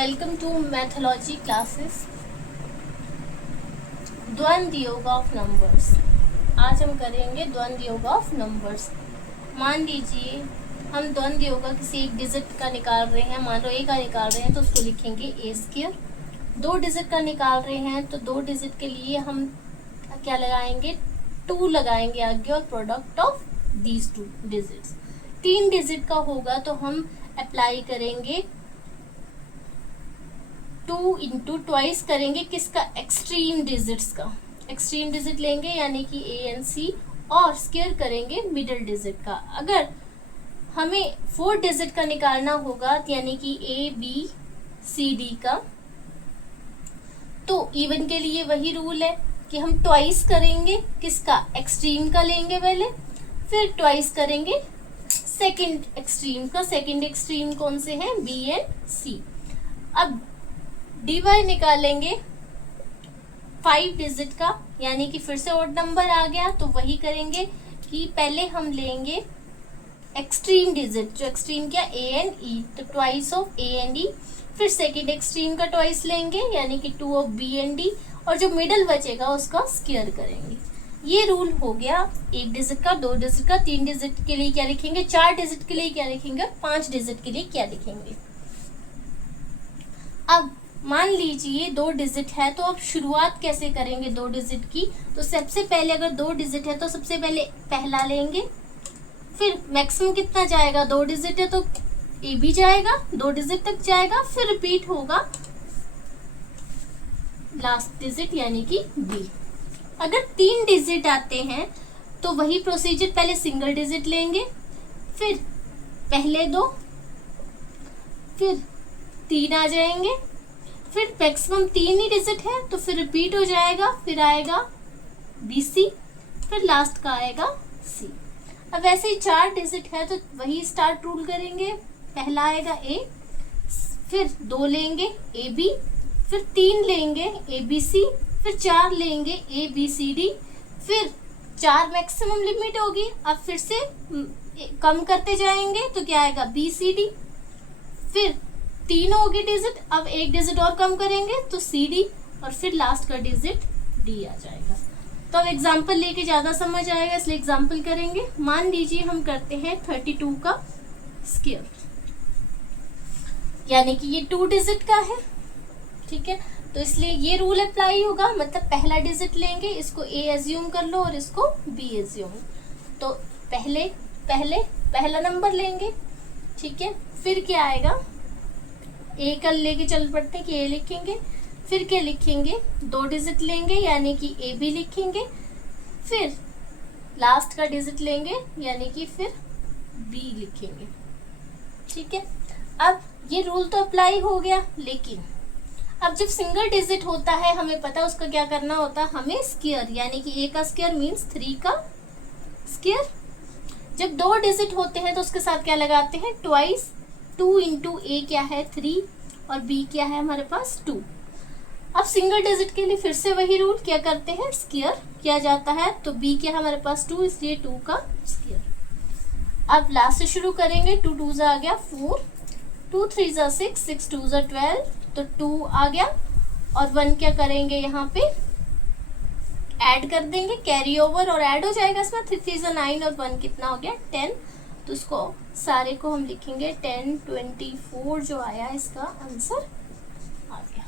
Welcome to mythology classes द्वंद्व योग of numbers. आज हम करेंगे द्वंद्व योग ऑफ नंबर्स। मान लीजिए हम द्वंद्व योग का किसी एक डिजिट का निकाल रहे हैं, मान लो ए का निकाल रहे हैं तो उसको लिखेंगे ए स्क्वायर। दो डिजिट का निकाल रहे हैं तो दो डिजिट के लिए हम क्या लगाएंगे, 2 लगाएंगे आगे और product of these 2 digits. 3 digit का होगा तो हम अप्लाई करेंगे 2 इंटू ट्वाइस करेंगे किसका, एक्सट्रीम डिजिट्स का। एक्सट्रीम डिजिट लेंगे यानी कि ए एंड सी और स्क्वायर करेंगे मिडिल डिजिट का। अगर हमें 4 डिजिट का निकालना होगा यानी कि ए बी सी डी का, तो इवन के लिए वही रूल है कि हम ट्वाइस करेंगे किसका, एक्सट्रीम का लेंगे पहले, फिर ट्वाइस करेंगे सेकंड एक्सट्रीम का। सेकंड एक्सट्रीम कौन से हैं, बी एंड सी। अब dy निकालेंगे 5 डिजिट का यानी कि फिर से ऑड नंबर आ गया, तो वही करेंगे कि पहले हम लेंगे एक्सट्रीम डिजिट, जो एक्सट्रीम क्या, ए एंड ई, तो ट्वाइस ऑफ ए एंड ई। फिर सेकेंड एक्सट्रीम का ट्वाइस लेंगे यानी कि 2 ऑफ बी एंड डी, और जो मिडल बचेगा उसका स्क्वायर करेंगे। ये रूल हो गया 1 डिजिट का, 2 डिजिट का, 3 डिजिट के लिए क्या लिखेंगे, 4 डिजिट के लिए क्या लिखेंगे, 5 डिजिट के लिए क्या लिखेंगे। अब मान लीजिए 2 डिजिट है तो अब शुरुआत कैसे करेंगे 2 डिजिट की, तो सबसे पहले अगर 2 डिजिट है तो सबसे पहले पहला लेंगे, फिर मैक्सिमम कितना जाएगा, 2 डिजिट है तो ए भी जाएगा, 2 डिजिट तक जाएगा, फिर रिपीट होगा लास्ट डिजिट यानी कि बी। अगर 3 डिजिट आते हैं तो वही प्रोसीजर, पहले सिंगल डिजिट लेंगे, फिर पहले 2, फिर 3 आ जाएंगे, फिर मैक्सिमम 3 ही डिजिट है तो फिर रिपीट हो जाएगा, फिर आएगा बी सी, फिर लास्ट का आएगा सी। अब ऐसे ही 4 डिजिट है तो वही स्टार्ट रूल करेंगे, पहला आएगा ए, फिर 2 लेंगे ए बी, फिर 3 लेंगे ए बी सी, फिर 4 लेंगे ए बी सी डी, फिर 4 मैक्सिमम लिमिट होगी। अब फिर से कम करते जाएंगे तो क्या आएगा, बी सी डी, फिर 3 होगी डिजिट, अब 1 डिजिट और कम करेंगे तो सी डी, और फिर लास्ट का डिजिट डी आ जाएगा। तो अब एग्जाम्पल लेके ज्यादा समझ आएगा इसलिए एग्जाम्पल करेंगे। मान लीजिए हम करते हैं 32 का स्क्वायर, यानी कि ये 2 डिजिट का है, ठीक है, तो इसलिए ये रूल अप्लाई होगा, मतलब पहला डिजिट लेंगे, इसको ए एज्यूम कर लो और इसको बी एज्यूम, तो पहला नंबर लेंगे, ठीक है, फिर क्या आएगा, ए कल लेके चल पड़ते हैं कि ए लिखेंगे, फिर क्या लिखेंगे, 2 डिजिट लेंगे यानी कि ए बी लिखेंगे, फिर लास्ट का डिजिट लेंगे यानी कि फिर बी लिखेंगे, ठीक है। अब ये रूल तो अप्लाई हो गया, लेकिन अब जब सिंगल डिजिट होता है हमें पता है उसका क्या करना होता है, हमें स्क्वायर, यानी कि ए का स्क्वायर मीन्स 3 का स्क्वायर। जब 2 डिजिट होते हैं तो उसके साथ क्या लगाते हैं, ट्वाइस। 2 इंटू ए क्या है 3 और बी क्या है हमारे पास 2। अब सिंगल डिजिट के लिए फिर से वही रूल, क्या करते हैं, स्क्वायर किया जाता है, तो बी क्या है हमारे पास 2, इसलिए 2 का स्क्वायर। अब लास्ट से शुरू करेंगे, 2 2 आ गया 4, 2 3 6, 6 2 12, तो 2 आ गया, और 1 क्या करेंगे यहाँ पे ऐड कर देंगे, कैरी ओवर और ऐड हो जाएगा इसमें, 3 3 9 और 1 कितना हो गया 10, तो उसको सारे को हम लिखेंगे 10 24 जो आया इसका आंसर आ गया।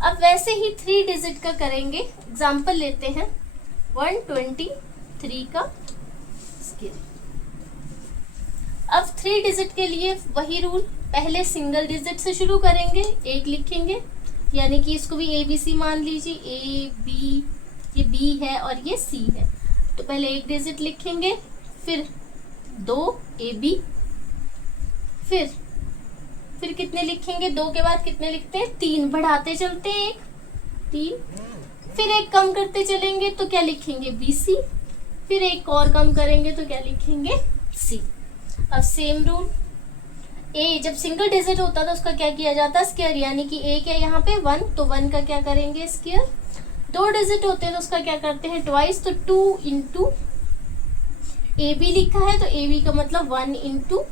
अब वैसे ही 3 डिजिट का करेंगे, एग्जांपल लेते हैं 123 का स्क्वायर। अब 3 डिजिट के लिए वही रूल, पहले सिंगल डिजिट से शुरू करेंगे, 1 लिखेंगे यानी कि इसको भी ए बी सी मान लीजिए, ए बी, ये बी है और ये सी है, तो पहले 1 डिजिट लिखेंगे, फिर 2 ए बी, फिर कितने लिखेंगे, 2 के बाद कितने लिखते हैं, 3 बढ़ाते चलते हैं, 1 3, फिर 1 कम करते चलेंगे तो क्या लिखेंगे, बी सी, फिर 1 और कम करेंगे तो क्या लिखेंगे, सी। अब सेम रूल, ए जब सिंगल डिजिट होता था उसका क्या किया जाता है, स्क्वायर, यानी कि ए क्या यहाँ पे 1, तो 1 का क्या करेंगे, स्क्वायर। 2 डिजिट होते हैं तो उसका क्या करते हैं, ट्वाइस, तो 2 इंटू ए बी लिखा है तो ए बी का मतलब 1 इंटू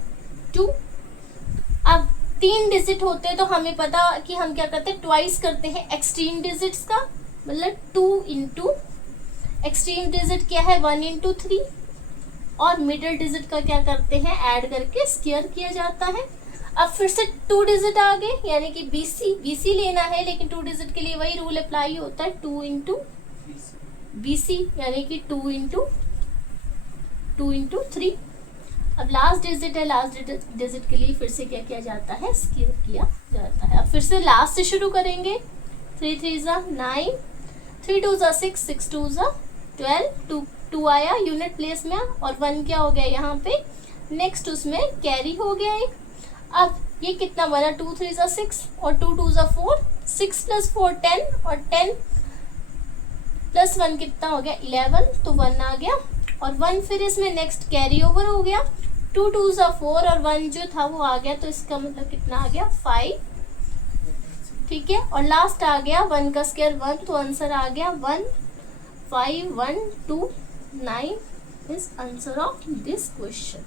2। अब 3 डिजिट होते हैं तो हमें पता कि हम क्या करते हैं, ट्वाइस करते हैं एक्सट्रीम डिजिट्स का, मतलब 2 इंटू एक्सट्रीम डिजिट क्या है 1 इंटू 3, और मिडिल डिजिट का क्या करते हैं, ऐड करके स्क्वायर किया जाता है। अब फिर से 2 डिजिट आ गए, यानी कि बीसी लेना है, लेकिन 2 डिजिट के लिए वही रूल अप्लाई होता है, 2 इंटू बीसी, यानी कि 2 इंटू 3। अब लास्ट डिजिट है, लास्ट डिजिट के लिए फिर से क्या किया जाता है, स्क्वायर किया जाता है। अब फिर से लास्ट से शुरू करेंगे, 3 3 ज़ा 9, 3 2 ज़ा 6, 6 2 ज़ा 12, 2 आया यूनिट प्लेस में, और 1 क्या हो गया यहाँ पे, नेक्स्ट उसमें कैरी हो गया एक। अब ये कितना बना, 2 3 ज़ा 6 और 2 2 ज़ा 4, 6 प्लस 4 10, और 10 प्लस 1 कितना हो गया 11, तो 1 आ गया, और 1 फिर इसमें नेक्स्ट कैरी ओवर हो गया, 2 2 ज़ा 4 और 1 जो था वो आ गया, तो इसका मतलब कितना आ गया 5, ठीक है। और लास्ट आ गया 1 का स्क्वायर 1, तो आंसर आ गया 1 5 1 2 9 is answer of this question.